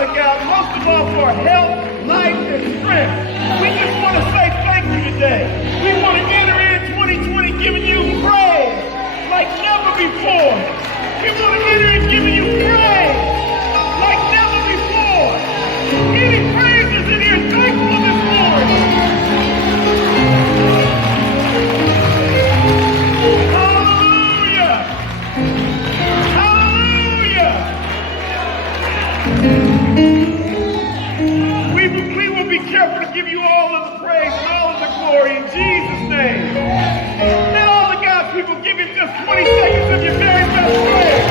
Father God, most of all for health, life, and strength. We just want to say thank you today. We want to enter in 2020 giving you praise like never before. We want to enter in giving you praise like never before. Any praises in here, thankful this morning. Hallelujah. Hallelujah. We will be careful to give you all of the praise and all of the glory in Jesus' name. Let all the God's people give him just 20 seconds of your very best praise.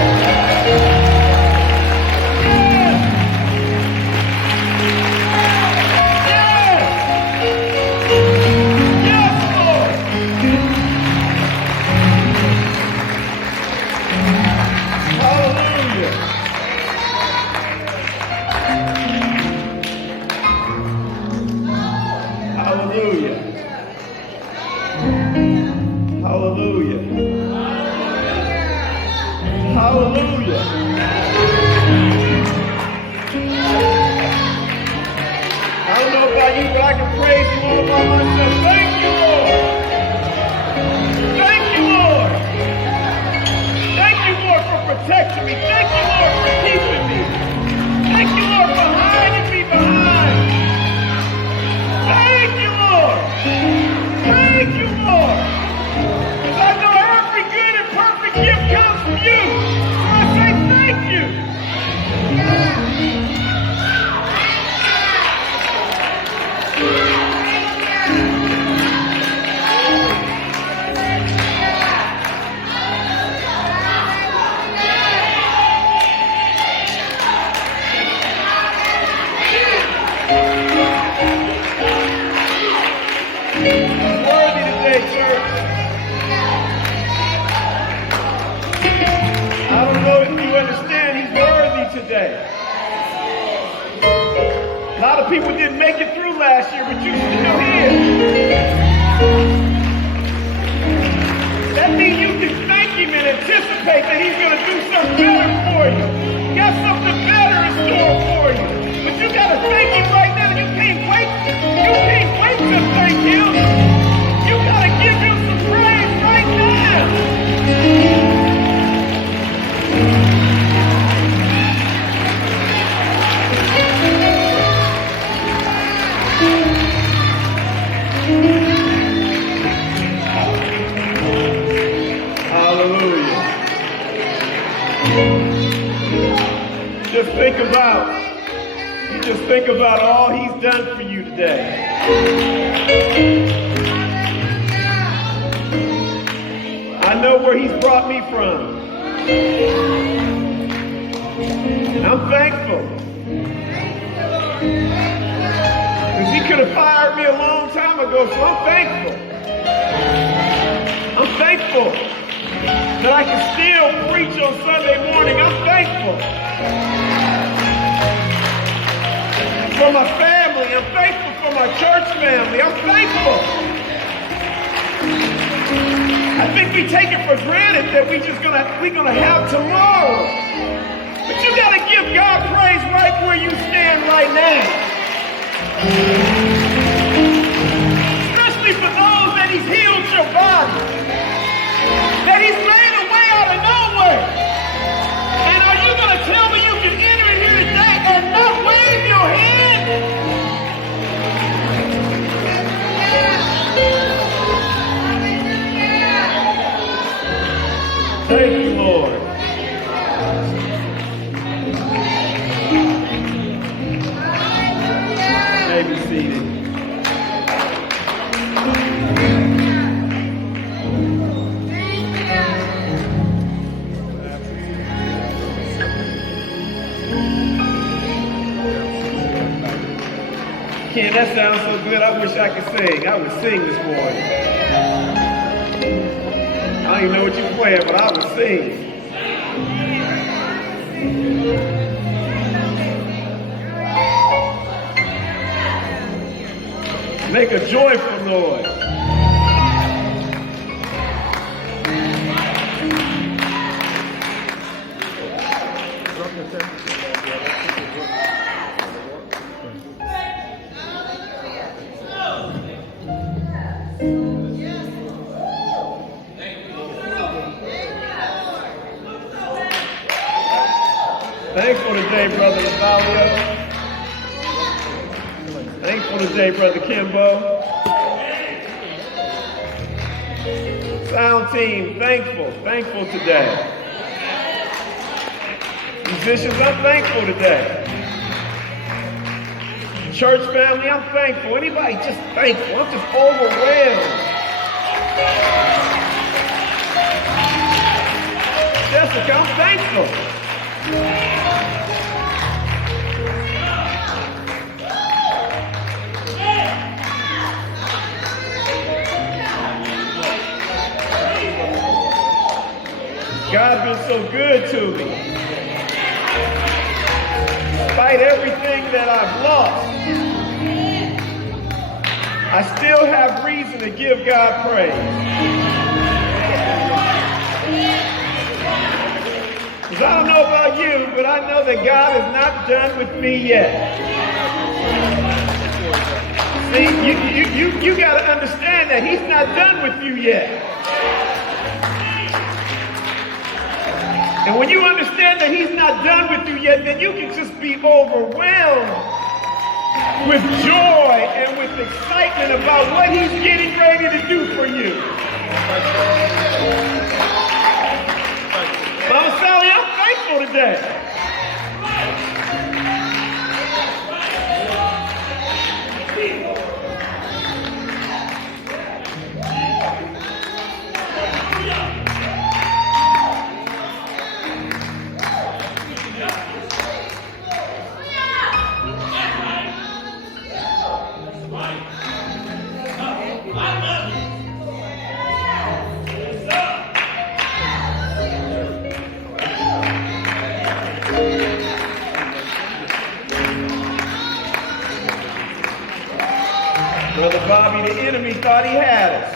Hallelujah. Hallelujah. I don't know about you, but I can praise the Lord by myself. Thank you, Lord. Thank you, Lord. Thank you, Lord, for protecting me. Thank you, Lord, for keeping me. Thank you, Lord, for hiding me behind. Thank you, Lord. Thank you, Lord. Because I know every good and perfect gift comes from you. So I say thank you. Today. A lot of people didn't make it through last year, but you're still here. That means you can thank him and anticipate that he's going to do something better for you. He got something better in store for you. But you got to thank him right now. You can't wait. You can't wait to thank him. You got to give him some praise right now. Hallelujah. Just think about all he's done for you today. I know where he's brought me from. And I'm thankful. Because he could have fired me a long time ago, so I'm thankful. I'm thankful that I can still preach on Sunday morning. I'm thankful for my family. I'm thankful for my church family. I'm thankful. I think we take it for granted that we're gonna have tomorrow. But you gotta give God praise right where you stand right now. Especially for those that he's healed your body. That he's made a way out of nowhere. And are you going to tell me you can enter in here today and not wave your hand? Thank you, Lord. You may be seated. Ken, that sounds so good. I wish I could sing. I would sing this morning. I don't even know what you're playing, but I would sing. Make a joyful noise. Brother Valio. Thankful today, Brother Kimbo. Sound team, thankful today. Musicians, I'm thankful today. Church family, I'm thankful. Anybody just thankful? I'm just overwhelmed. Jessica, I'm thankful. God's been so good to me. Despite everything that I've lost, I still have reason to give God praise. Because I don't know about you, but I know that God is not done with me yet. See, you got to understand that He's not done with you yet. And when you understand that He's not done with you yet, then you can just be overwhelmed with joy and with excitement about what He's getting ready to do for you. Mama Sally, I'm thankful today. Brother Bobby, the enemy thought he had us.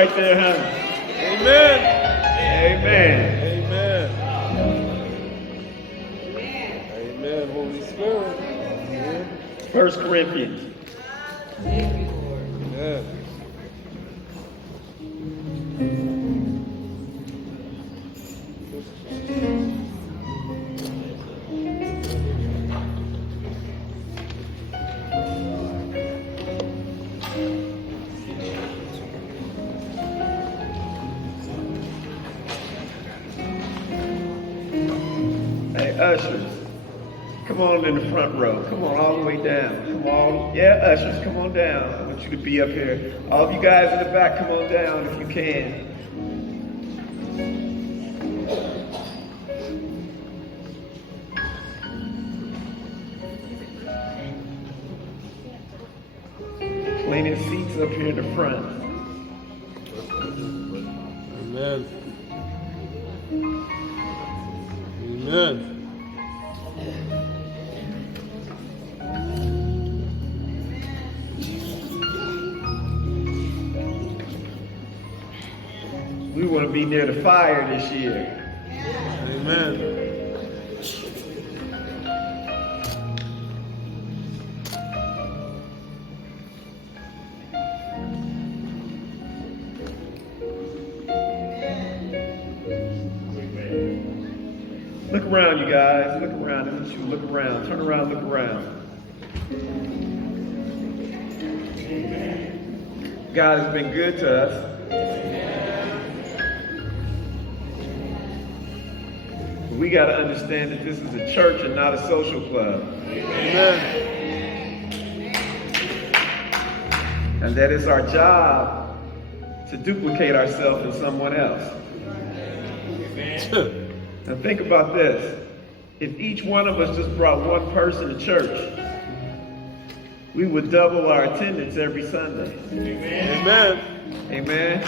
Right there, huh? Amen. Amen. Amen. Amen. Holy Spirit. Amen. 1 Corinthians. Amen. Ushers, come on in the front row. Come on all the way down. Come on. Yeah, ushers, come on down. I want you to be up here. All of you guys in the back, come on down if you can. Cleaning seats up here in the front. Amen. Amen. We want to be near the fire this year. Amen. Look around, you guys. Look around. I want you to look around. Turn around, look around. God has been good to us. We got to understand that this is a church and not a social club. Amen. And that it's our job to duplicate ourselves in someone else. Now think about this. If each one of us just brought one person to church, we would double our attendance every Sunday. Amen. Amen.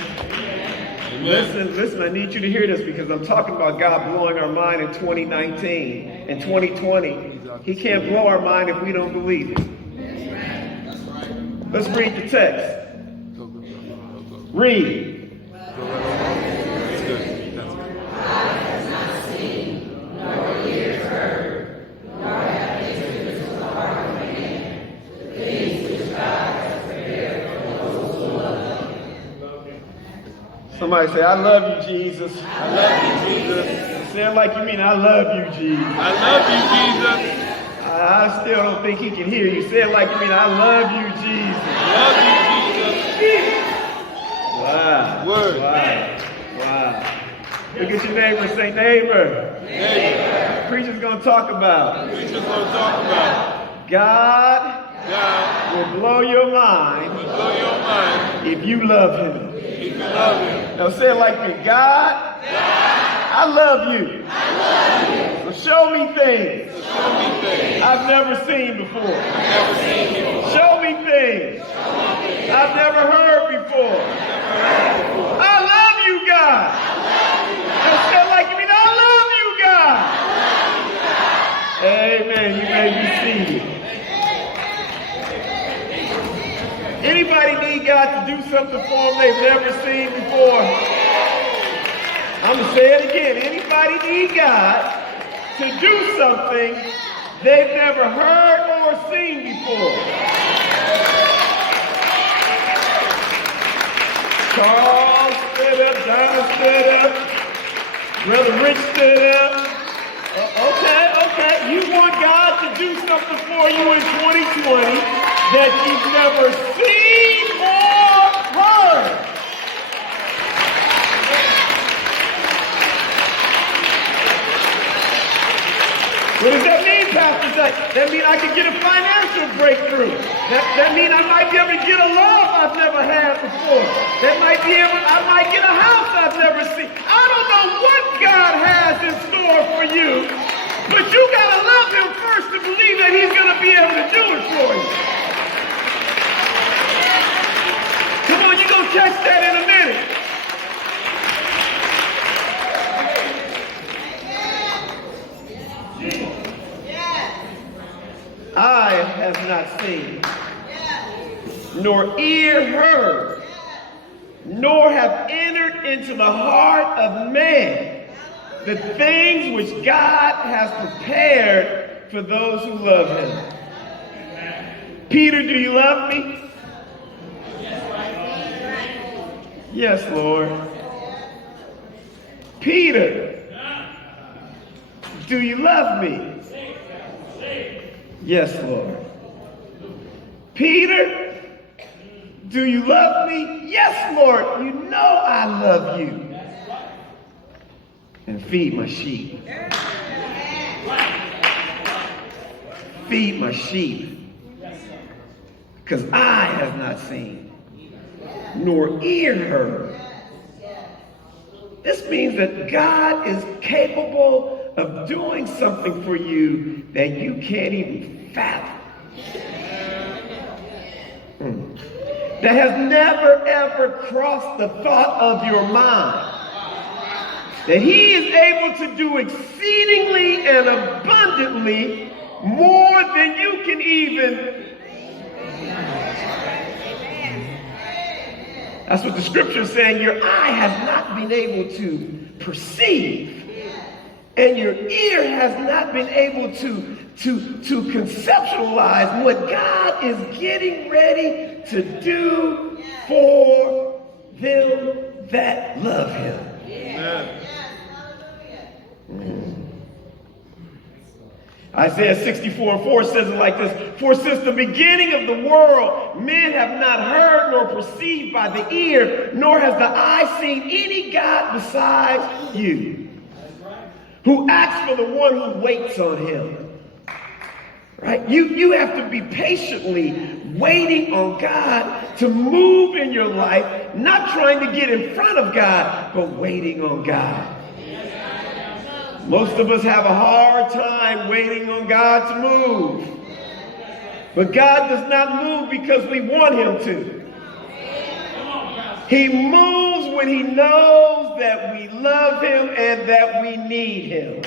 Listen, I need you to hear this because I'm talking about God blowing our mind in 2019 and 2020. He can't blow our mind if we don't believe it. Let's read the text. Read. That's good. That's good. Somebody say, I love you, Jesus. I love you, Jesus. Say it like you mean, I love you, Jesus. I love you, Jesus. I still don't think he can hear you. Say it like you mean, I love you, Jesus. I love you, Jesus. Wow. Word. Wow. Look at your neighbor and say, neighbor. Neighbor. Preacher's going to talk about. Preacher's going to talk about. God will blow your mind Will blow your mind if you love him. if you love him. Now say it like me. God, I love you. So show me things Show me things I've never seen before. I've never seen before. Show me things I've never heard before. I love you, God. Now say it like you mean, I love you, God. Amen. You may be seated. Anybody need God to do something for them they've never seen before? I'm going to say it again. Anybody need God to do something they've never heard or seen before? Charles stood up, Donna stood up, Brother Rich stood up. Okay. You want God to do something for you in 2020 that you've never seen or heard. What does that mean, Pastor Zach? That means I could get a financial breakthrough. That means I might be able to get a love I've never had before. I might get a house I've never seen. I don't know what God has in store for you, but you gotta love him first to believe that he's gonna be able to do it for you. Come on, you're gonna catch that in a minute. Eye has not seen, nor ear heard, nor have entered into the heart of man the things which God has prepared for those who love him. Peter, do you love me? Yes, Lord. Peter, do you love me? Yes, Lord. Peter, do you love me? Yes, Lord. You know I love you. And feed my sheep. Feed my sheep. Because eye has not seen, nor ear heard. This means that God is capable of doing something for you that you can't even fathom. That has never ever crossed the thought of your mind. That he is able to do exceedingly and abundantly more than you can even. That's what the scripture is saying. Your eye has not been able to perceive, and your ear has not been able to conceptualize what God is getting ready to do for them that love him. Amen. Isaiah 64:4 says it like this: For since the beginning of the world, men have not heard nor perceived by the ear, nor has the eye seen any God besides you, who acts for the one who waits on him. Right? You have to be patiently waiting on God to move in your life, not trying to get in front of God, but waiting on God. Most of us have a hard time waiting on God to move. But God does not move because we want him to. He moves when he knows that we love him and that we need him.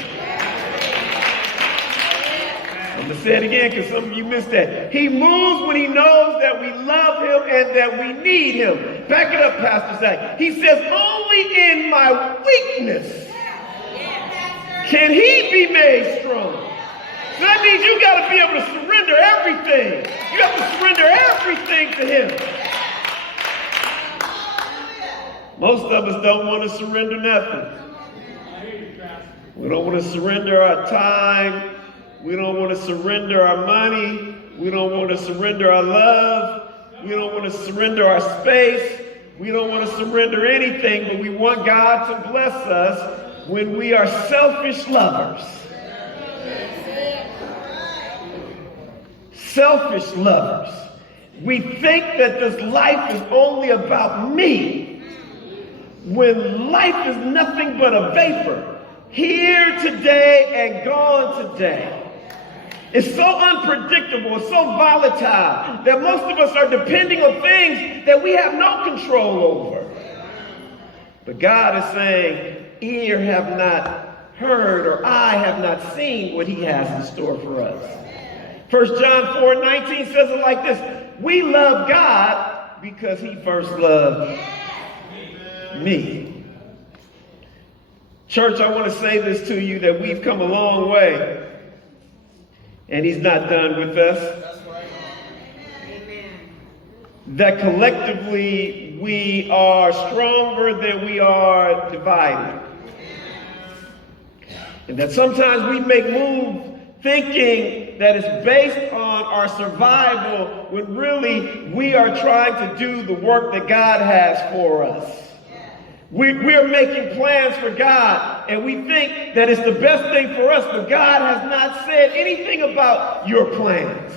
I'm going to say it again because some of you missed that. He moves when he knows that we love him and that we need him. Back it up, Pastor Zach. He says, only in my weakness can he be made strong. So that means you got to be able to surrender everything. You have to surrender everything to him. Most of us don't want to surrender nothing. We don't want to surrender our time. We don't want to surrender our money. We don't want to surrender our love. We don't want to surrender our space. We don't want to surrender anything, but we want God to bless us when we are selfish lovers. Selfish lovers. We think that this life is only about me, when life is nothing but a vapor, here today and gone today. It's so unpredictable, it's so volatile that most of us are depending on things that we have no control over. But God is saying, ear have not heard or eye have not seen what he has in store for us. 1 John 4:19 says it like this: we love God because he first loved me. Church, I want to say this to you, that we've come a long way. And he's not done with us. That collectively we are stronger than we are divided. And that sometimes we make moves thinking that it's based on our survival, when really we are trying to do the work that God has for us. We're making plans for God, and we think that it's the best thing for us, but God has not said anything about your plans.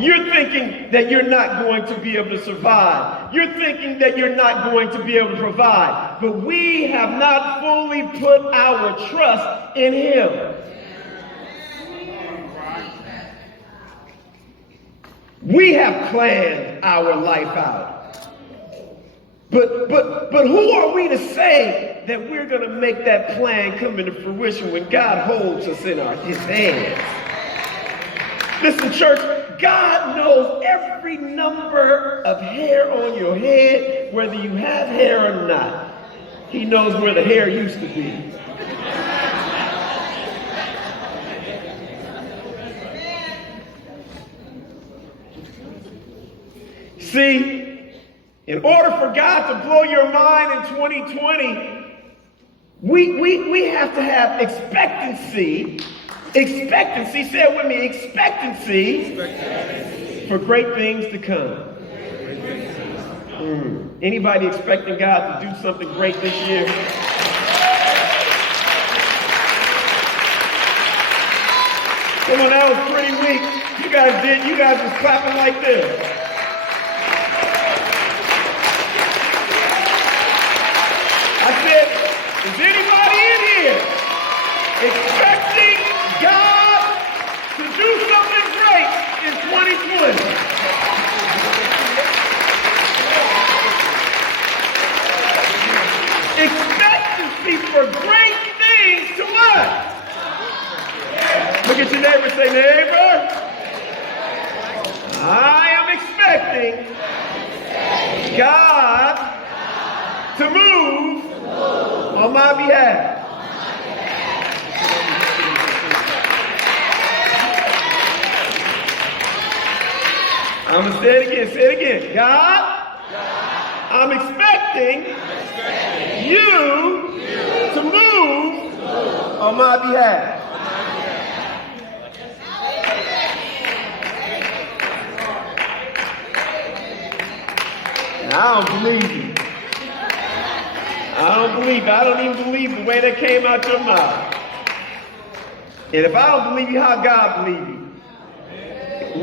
You're thinking that you're not going to be able to survive. You're thinking that you're not going to be able to provide. But we have not fully put our trust in him. We have planned our life out. But who are we to say that we're going to make that plan come into fruition when God holds us in his hands? Listen, church, God knows every number of hair on your head, whether you have hair or not. He knows where the hair used to be. See, in order for God to blow your mind in 2020, we have to have expectancy. Expectancy, say it with me, expectancy for great things to come. Anybody expecting God to do something great this year? week, you guys was clapping like this. I said, is anybody in here expecting God to do something great in 2020? Expectancy for great things to us. Look at your neighbor and say, neighbor, I am expecting God to move on my behalf. I'm going to say it again. God, I'm expecting you to move on my behalf. And I don't believe you. I don't even believe the way that came out your mouth. And if I don't believe you, how God believe you?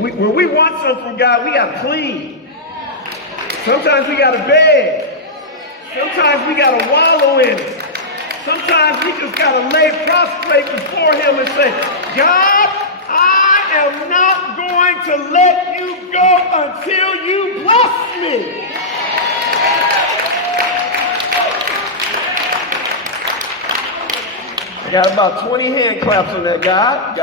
When we want something from God, we got to plead. Sometimes we got to beg. Sometimes we got to wallow in it. Sometimes we just got to lay prostrate before him and say, God, I am not going to let you go until you bless me. I got about 20 hand claps on that. God.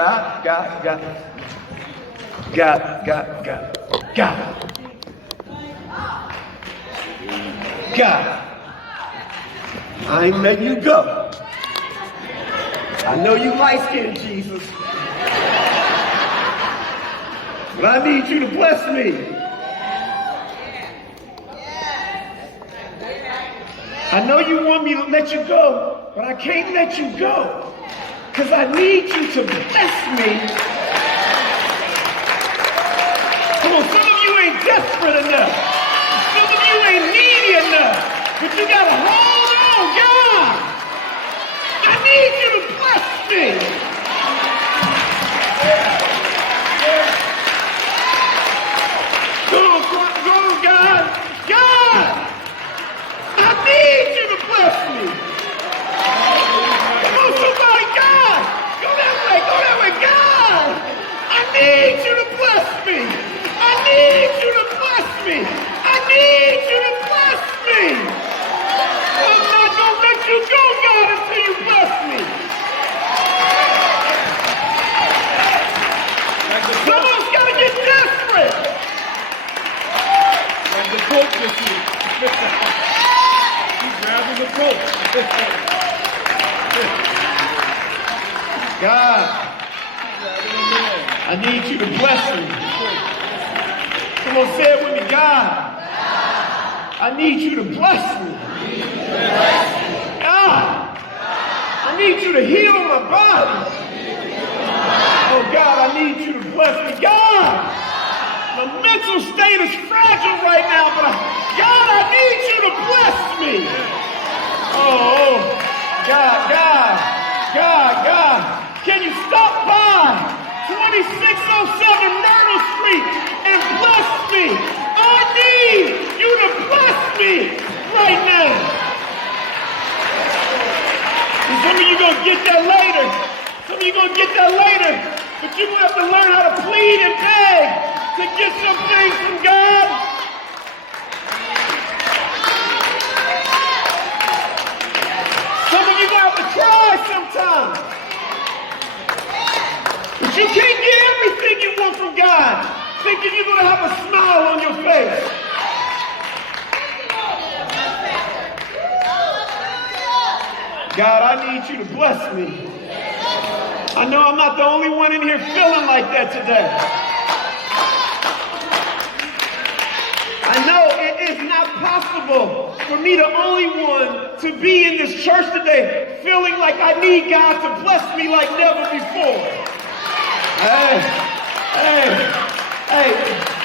God, I ain't letting you go. I know you light-skinned, Jesus. But I need you to bless me. I know you want me to let you go, but I can't let you go because I need you to bless me. Come on, some of you ain't desperate enough. Some of you ain't needy enough. But you got to hold on, God. I need you to bless me. Go on, God. God, I need you to bless me. Come on, somebody, God. Go that way, God. I need you to bless me. I need you to bless me. I need you to bless me. I'm not going to let you go, God, until you bless me. Someone's got to get desperate. Like the Pope this week. He's grabbing the Pope. God, I need you to bless me. Come on, say it with me. God, I need you to bless me. God, I need you to heal my body. Oh, God, I need you to bless me. God, my mental state is fragile right now, but God, I need you to bless me. Oh, God. Can you stop by 2607 Myrtle Street and bless me? I need you to bless me right now. And some of you going to get that later. But you're going to have to learn how to plead and beg to get some things from God. Some of you going to have to cry sometimes. But you can't get everything you want from God thinking you're going to have a smile on your face. God, I need you to bless me. I know I'm not the only one in here feeling like that today. I know it is not possible for me, the only one, to be in this church today feeling like I need God to bless me like never before. Hey,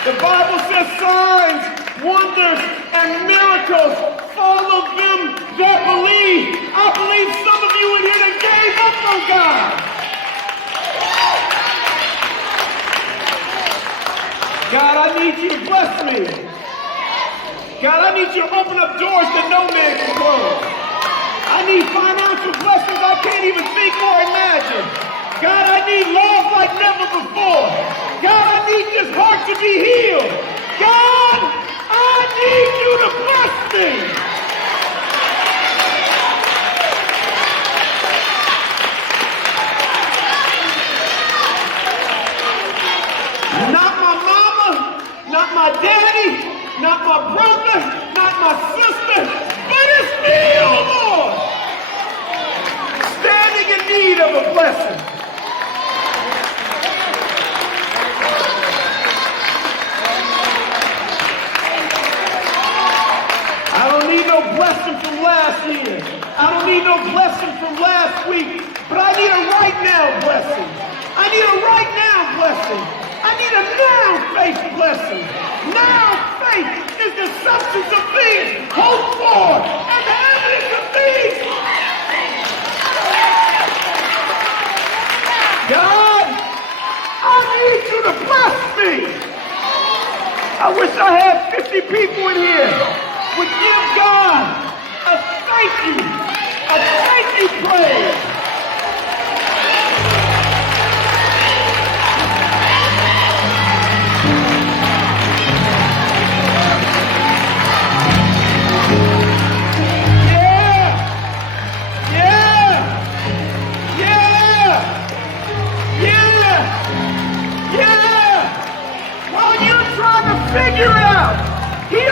the Bible says signs, wonders, and miracles follow them that believe. I believe some of you in here that gave up on God. need you to bless me. God, I need you to open up doors that no man can close. I need financial blessings I can't even think or imagine. God, I need love like never before. God, I need this heart to be healed. God, I need you to bless me. Not my mama, not my daddy, not my brother, not my sister, but it's me, oh Lord, standing in need of a blessing. I don't need no blessing from last year. I don't need no blessing from last week, but I need a right now blessing. I need a right now blessing. I need a now faith blessing. Now faith is the substance of things hoped for and the evidence of things. God, I need you to bless me. I wish I had 50 people in here would give God a thank you praise. Figure it out. He